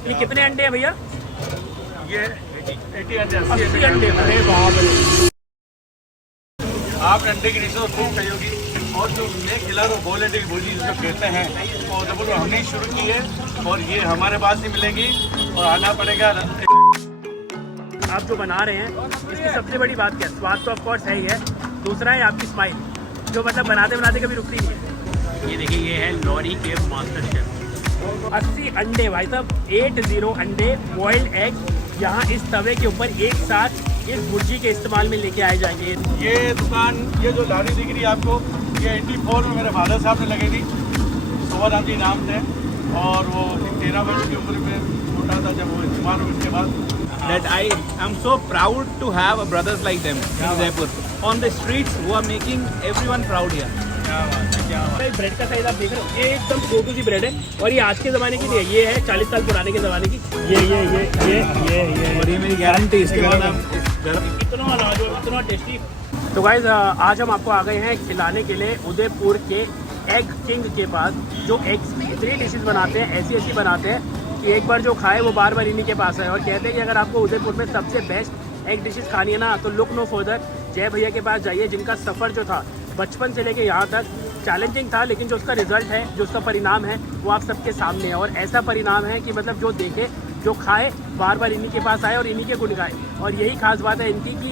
ये कितने अंडे हैं भैया? ये 80 अंडे 80 अंडे। अरे बाप रे। आप अंडे की डिश तो खूब खाई होगी, और जो मैं खिला रहा हूँ बॉयल अंडे की भुर्जी जिसको कहते हैं, और जब वो हमने शुरू की है, और ये हमारे पास ही मिलेगी और आना पड़ेगा। आप जो बना रहे हैं इसकी सबसे बड़ी बात क्या है? स्वाद तो ऑफकोर्स है ही है, दूसरा है आपकी स्माइल, जो मतलब बनाते बनाते कभी रुकती नहीं है। ये देखिए, ये है लॉरी के मास्टर शेफ। 80 अंडे भाई साहब, 80 अंडे बॉइल्ड एग यहाँ इस तवे के ऊपर एक साथ इस भुर्जी के इस्तेमाल में लेके आए जाएंगे। ये दुकान, ये जो लारी दिख रही है आपको, ये 84 में मेरे फादर साहब ने लगे थी। सोहर आंटी नाम थे, और वो 13 वर्ष की उम्र में छोटा था जब वो बीमार हुए। उसके बाद that I am so proud to have brothers like them in Jaipur on the streets who are making everyone proud here. Bread का साइज आप देख रहे हो, ये एकदम छोटी सी ब्रेड है, और ये आज के ज़माने की नहीं है, ये है 40 साल पुराने के ज़माने की। ये और ये मेरी गारंटी, इसके बाद आप इतना लाजवाब, इतना टेस्टी। तो गाइज आज हम आपको आ गए हैं खिलाने के लिए उदयपुर के एग किंग के पास, जो एग्स इतनी डिशेस बनाते हैं, ऐसी ऐसी बनाते हैं कि एक बार जो खाए वो बार बार इन्हीं के पास है। और कहते हैं कि अगर आपको उदयपुर में सबसे बेस्ट एग डिशेस खानी है ना, तो लुक नो फर्दर, जय भैया के पास जाइए, जिनका सफ़र जो था बचपन से लेके यहाँ तक चैलेंजिंग था, लेकिन जो उसका रिजल्ट है, जो उसका परिणाम है, वो आप सबके सामने है। और ऐसा परिणाम है कि मतलब जो देखे, जो खाए, बार बार इन्हीं के पास आए और इन्हीं के गुण गाए। और यही खास बात है इनकी कि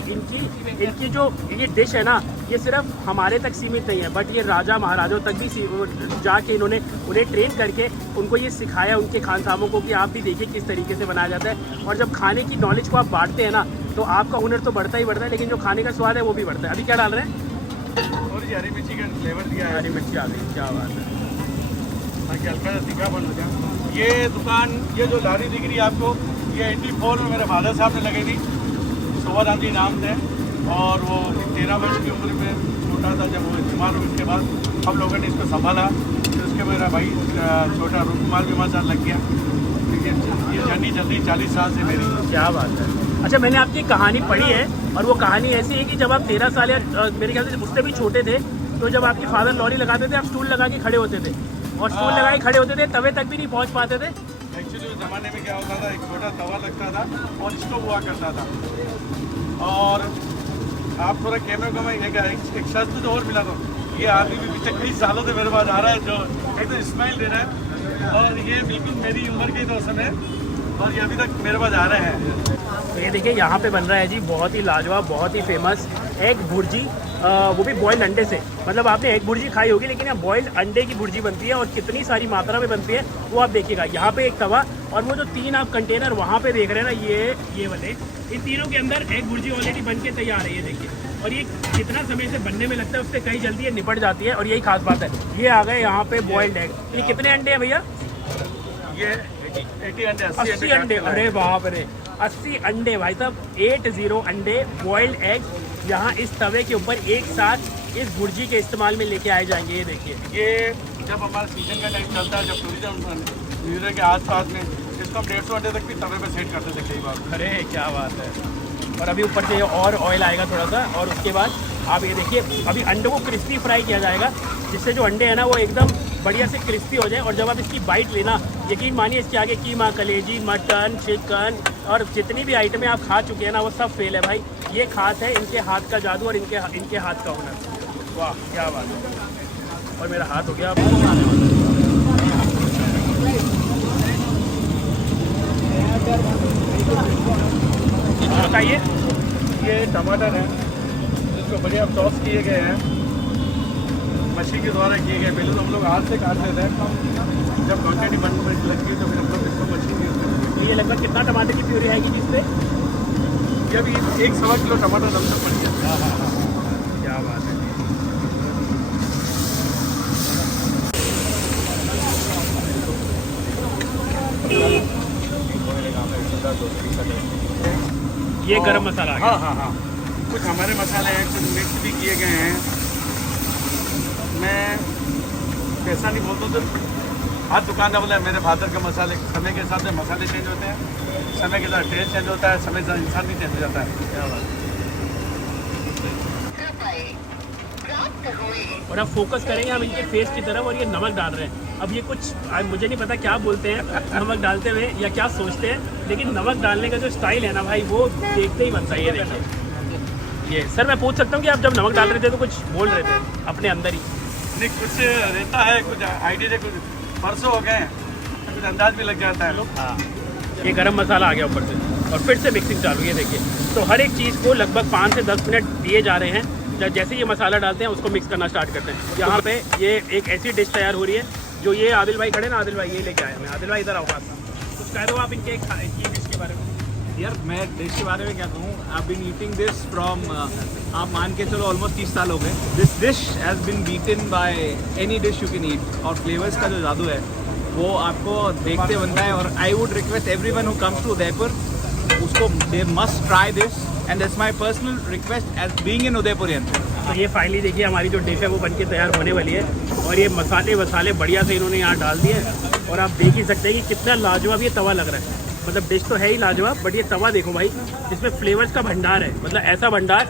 इनकी जो ये डिश है ना, ये सिर्फ हमारे तक सीमित नहीं है, बट ये राजा महाराजों तक भी जाके इन्होंने उन्हें ट्रेन करके उनको ये सिखाया, उनके खानसामों को, कि आप भी देखिए किस तरीके से बनाया जाता है। और जब खाने की नॉलेज को आप बांटते हैं ना, तो आपका हुनर तो बढ़ता ही बढ़ता है, लेकिन जो खाने का स्वाद है वो भी बढ़ता है। अभी क्या डाल रहे हैं? और ये हरी मिर्ची का फ्लेवर दिया है। हरी मिर्ची आ गई, क्या बात है। ताकि हल्का सा तीखा बन हो जाए। ये दुकान, ये जो लारी दिख रही है आपको, ये 84 में मेरे फादर साहब ने लगे थी। सोहर आंटी नाम थे, और वो 13 वर्ष की उम्र में छोटा था जब वो बीमार हुए। उसके बाद हम लोगों ने इसको संभाला, फिर उसके मेरा भाई छोटा रुकुमार बीमार साथ लग गया। ये जर्नी चल रही 40 साल से मेरी। क्या बात है। अच्छा, मैंने आपकी कहानी पढ़ी है, और वो कहानी ऐसी है कि जब आप 13 साल या मेरे ख्याल से उससे भी छोटे थे, तो जब आपके फादर लॉरी लगाते थे, आप स्टूल लगा के खड़े होते थे, और स्टूल लगा के खड़े होते थे, तवे तक भी नहीं पहुंच पाते थे। एक्चुअली उस ज़माने में क्या होता था, एक छोटा तवा लगता था और स्टोव हुआ करता था। और आप थोड़ा कैमरे को मैं एक शब्द तो और मिला था, ये आदमी भी पिछले कई सालों से मेरे पास आ रहा है, जो एकदम स्माइल दे रहा है, और ये बिल्कुल मेरी उम्र के तो समय, और ये अभी तक मेरे पास आ रहे हैं। तो ये देखिए, यहाँ पे बन रहा है जी बहुत ही लाजवाब, बहुत ही फेमस एग भुर्जी, वो भी बॉइल्ड अंडे से। मतलब आपने एग भुर्जी खाई होगी, लेकिन यहाँ बॉइल्ड अंडे की भुर्जी बनती है, और कितनी सारी मात्रा में बनती है वो आप देखिएगा। यहाँ पे एक तवा, और वो जो 3 आप कंटेनर वहाँ पे देख रहे हैं ना, ये वाले, इन तीनों के अंदर एग भुर्जी ऑलरेडी बन के तैयार है। ये देखिए, और ये कितना समय से बनने में लगता है, उससे कहीं जल्दी ये निपट जाती है, और यही खास बात है। ये आ गए यहाँ पे बॉइल्ड एग। ये कितने अंडे हैं भैया? ये 80 अंडे 80 अंडे। अरे बाप रे, 80 अंडे भाई साहब, 80 अंडे बॉइल्ड एग यहाँ इस तवे के ऊपर एक साथ इस भुर्जी के इस्तेमाल में लेके आए जाएंगे। ये देखिए, ये जब हमारा सीजन का टाइम चलता है, जब टूरिज्म न्यू ईयर के आसपास में, इसको हम 150 अंडे तक भी तवे पे सेट करते थे कई बार। अरे क्या बात है। और अभी ऊपर से और ऑयल आएगा थोड़ा सा, और उसके बाद आप ये देखिए, अभी अंडे को क्रिस्पी फ्राई किया जाएगा, जिससे जो अंडे हैं ना वो एकदम बढ़िया से क्रिस्पी हो जाए। और जब आप इसकी बाइट लेना, यकीन मानिए इसके आगे कीमा, कलेजी, मटन, चिकन और जितनी भी आइटमें आप खा चुके हैं ना, वो सब फेल है भाई। ये खास है इनके हाथ का जादू और इनके हाथ का हुनर। वाह क्या बात है। और मेरा हाथ हो गया। बताइए। ये टमाटर है, जिसको बढ़िया सॉस किए गए हैं, मशीन के द्वारा किए गए। पहले तो हम लोग हाथ से काटते थे, जब क्वांटिटी बनने लगी तो फिर हम लोग इसको मशीन यूज़ करते हैं। ये लगभग कितना टमाटर की प्यूरी आएगी जिससे? ये भी 1-1.25 किलो टमाटर हम लोग बन गया। क्या बात है। ये गरम मसाला आ गया। हाँ। कुछ हमारे मसाले हैं, कुछ मिक्स भी किए गए हैं। मैं पैसा नहीं बोलता तो हर दुकानदार बोला मेरे फादर के मसाले, समय के हिसाब से मसाले चेंज होते हैं, समय के साथ टेस्ट चेंज होता है, समय के साथ इंसान भी चेंज हो जाता है। क्या बात। और अब फोकस करेंगे हम इनके फेस की तरफ, और ये नमक डाल रहे हैं। अब ये कुछ मुझे नहीं पता क्या बोलते हैं नमक डालते हुए या क्या सोचते हैं, लेकिन नमक डालने का जो स्टाइल है ना भाई, वो देखते ही बनता है। ये देखिए, ये सर मैं पूछ सकता हूँ कि आप जब नमक डाल रहे थे तो कुछ बोल रहे थे अपने अंदर ही? नहीं, कुछ रहता है, कुछ आइडिया से, कुछ परसों हो गए, कुछ अंदाज भी लग जाता है। हाँ, ये गरम मसाला आ गया ऊपर से और फिर से मिक्सिंग चालू। ये देखिए, तो हर एक चीज़ को लगभग 5 से 10 मिनट दिए जा रहे हैं। जैसे ये मसाला डालते हैं उसको मिक्स करना स्टार्ट करते हैं। यहाँ पे ये एक ऐसी डिश तैयार हो रही है जो ये आदिल भाई खड़े ना, आदिल भाई ये लेके आया मैं। आदिल भाई इधर आओ पास, कुछ कह दो आप इनके डिश के बारे में। यार मैं डिश के बारे में क्या कहूँ, I been eating this from आप मान के चलो ऑलमोस्ट 30 साल हो गए। This dish has been beaten by any dish you can eat, और फ्लेवर्स का जो जादू है वो आपको देखते बनता है। और I would request everyone who comes to Udaipur, उसको they must try this, and that's my personal request as being in Udaipurian. तो ये फाइनली देखिए हमारी जो डिश है वो बनके तैयार होने वाली है, और ये मसाले वसाले बढ़िया से इन्होंने यहाँ डाल दिए हैं। और आप देख ही सकते हैं कि कितना लाजवाब ये तवा लग रहा है। मतलब डिश तो है ही लाजवाब, बट ये तवा देखो भाई, जिसमें फ्लेवर्स का भंडार है। मतलब ऐसा भंडार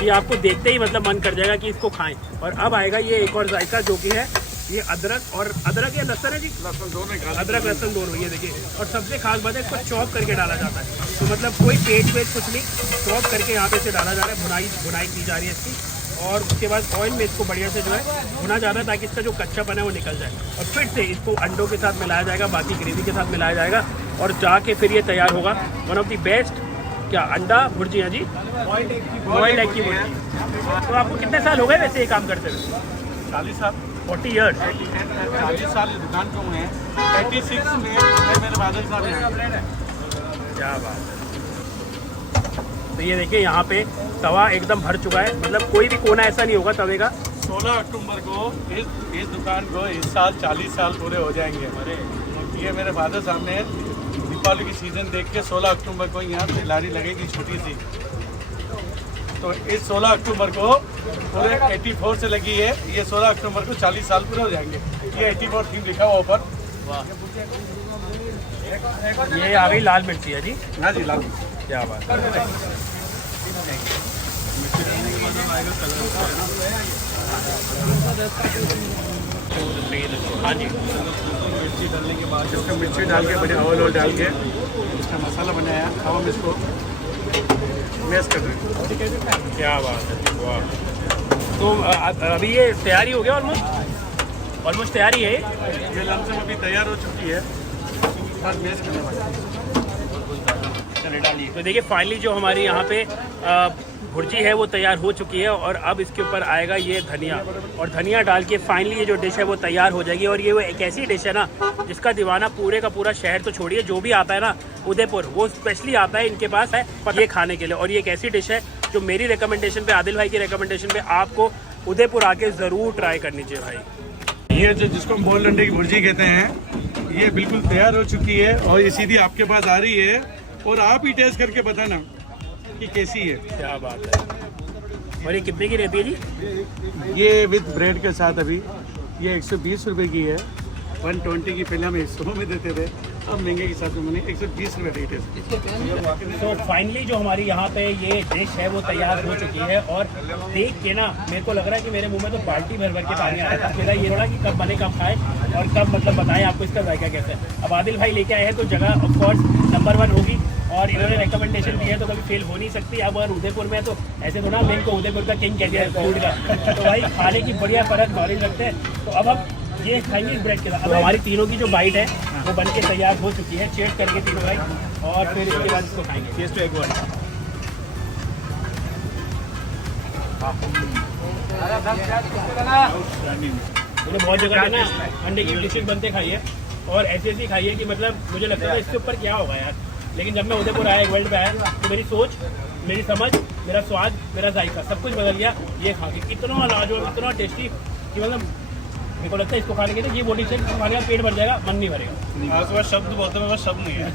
कि आपको देखते ही मतलब मन कर जाएगा कि इसको खाएं। और अब आएगा ये एक और जायका जो कि है ये अदरक या लहसुन है जी, लहसुन दोनों, अदरक लहसुन दोनों। ये देखिए, और सबसे खास बात है इसको चॉप करके डाला जाता है। तो मतलब कोई पेज वेज कुछ नहीं, चॉप करके यहाँ पे से डाला जा रहा है। भुनाई की जा रही है इसकी, और उसके बाद ऑयल में इसको बढ़िया से जो है भुना जा रहा है ताकि इसका जो कच्चापन है वो निकल जाए। और फिर से इसको अंडों के साथ मिलाया जाएगा, बाकी ग्रेवी के साथ मिलाया जाएगा, और जाके फिर ये तैयार होगा वन ऑफ द बेस्ट क्या अंडा भुर्जी है जी, बॉइल्ड एग की भुर्जी। तो आपको कितने साल हो गए वैसे ये काम करते हुए? 40 साल, 40 ईयर्स। 40 साल दुकान को हुए हैं। 86 में मेरे फादर साहब हैं। क्या बात है। तो ये देखिए यहाँ पे तवा एकदम भर चुका है, मतलब कोई भी कोना ऐसा नहीं होगा तवे का। 16 अक्टूबर को इस दुकान को इस साल 40 साल पूरे हो जाएंगे। ये मेरे फादर साहब ने दीपावली की सीज़न देख के 16 अक्टूबर को यहाँ पे लारी लगेगी छोटी सी, तो इस 16 अक्टूबर को पूरे 84 से लगी है। ये 16 अक्टूबर को 40 साल पूरे हो जाएंगे। ये 84 थीम लिखा हुआ ऊपर। ये आ गई लाल मिर्ची है जी। हाँ जी, लाल। क्या बात है। हाँ जी, मिर्ची डालने के बाद इसका मिर्ची डाल के बढ़िया ऑयल डाल के इसका मसाला बनाया। अब हम इसको मैश कर रहे हैं। क्या बात है, वाह। तो अभी ये तैयारी हो गया, ऑलमोस्ट तैयारी है। ये लमसम अभी तैयार हो चुकी है, बस मैश करने वाली। तो देखिए फाइनली जो हमारी यहाँ पे भुर्जी है वो तैयार हो चुकी है, और अब इसके ऊपर आएगा ये धनिया, और धनिया डाल के फाइनली ये जो डिश है वो तैयार हो जाएगी। और ये वो एक ऐसी डिश है ना जिसका दीवाना पूरे का पूरा शहर तो छोड़िए, जो भी आता है ना उदयपुर, वो स्पेशली आता है इनके पास है ये खाने के लिए। और ये एक ऐसी डिश है जो मेरी रिकमेंडेशन पे, आदिल भाई की रिकमेंडेशन पे आपको उदयपुर आके ज़रूर ट्राई करनी चाहिए भाई। ये जो जिसको हम बोल डंडे की भुर्जी कहते हैं, ये बिल्कुल तैयार हो चुकी है और ये सीधी आपके पास आ रही है, और आप ही टेस्ट करके बताना कि कैसी है। क्या बात है। और ये कितने की रहती है जी? ये विद ब्रेड के साथ अभी ये 120 रुपये की है। 120 की पहले हम 100 में देते थे, अब महंगे के साथ मैंने 120 रुपये रेट है। तो फाइनली जो हमारी यहाँ पे ये डिश है वो तैयार हो चुकी है, और देख के ना मेरे को लग रहा है कि मेरे मुंह में तो बाल्टी भर भर के पानी आ रहा है। मेरा ये था कि कब बने कब खाए और कब मतलब बताएं आपको इसका जायका कैसा है। अब आदिल भाई लेके आए हैं तो जगह ऑफ कोर्स नंबर 1 होगी, और इन्होंने रिकमेंडेशन दी है तो कभी फेल हो नहीं सकती। अब अगर उदयपुर में तो ऐसे तो ना मैं इनको उदयपुर का किंग कह दिया फूड का, तो भाई खाने की बढ़िया फर्क नॉलेज रखते हैं। तो अब हम ये खाएंगे ब्रेड के साथ। अब हमारी तीनों की जो बाइट है वो बन के तैयार हो चुकी है। चेक करके तीनों भाई, और फिर इसके बाद इसको खाएंगे। टेस्ट एक बार। मुझे बहुत जगह पे ना अंडे की डिशेज बनते खाइए, और ऐसी ऐसी खाइए कि मतलब मुझे लगता था इसके ऊपर क्या होगा यार। लेकिन जब मैं उदयपुर आया, एक वर्ल्ड पे आया, तो मेरी सोच, मेरी समझ, मेरा स्वाद, मेरा जायका सब कुछ बदल गया ये खा के। इतना लाजवाब, इतना टेस्टी कि मतलब मेरे को लगता है इसको खाने के लिए ये बॉडी से खाने का पेट भर जाएगा, मन नहीं भरेगा। आज बस शब्द बोलते हैं, बस शब्द नहीं है।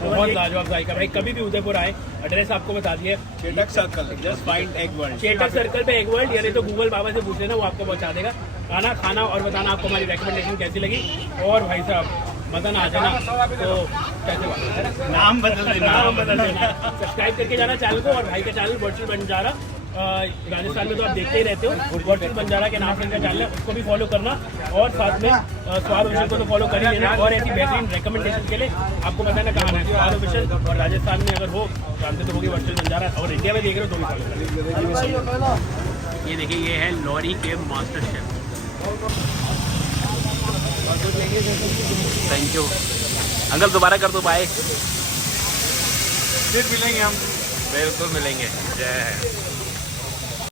बहुत लाजवाब जायका भाई। कभी भी उदयपुर आए, एड्रेस आपको बता दिए, Chetak circle, just find egg world. Chetak circle पे एग वर्ल्ड, यानी तो गूगल बाबा से पूछ लेना, वो आपको पहुंचा देगा। खाना खाना और बताना आपको हमारी रिकमेंडेशन कैसी लगी। और भाई साहब मदन आ जाना तो कैसे बात, नाम बदल देना। नाम बदल देना, सब्सक्राइब करके जाना चैनल को। और भाई का चैनल वर्चुअल बन जा रहा, राजस्थान में तो आप देखते ही रहते हो, वर्चुअल बंजारा के नाम से इनका चैनल है, उसको भी फॉलो करना और साथ में स्वाद ऑफिशियल को तो फॉलो कर ही लेना। और ऐसी बेहतरीन रिकमेंडेशन के लिए आपको बताना कहाँ है स्वाद ऑफिशियल, और राजस्थान में अगर हो जानते तो होगी वर्चुअल बंजारा, और इंडिया में देख रहे हो तो भी फॉलो करें। ये देखिए, ये है लॉरी के master chef. Thank you uncle, दोबारा कर दो बाय। फिर मिलेंगे हम। बिल्कुल मिलेंगे। जय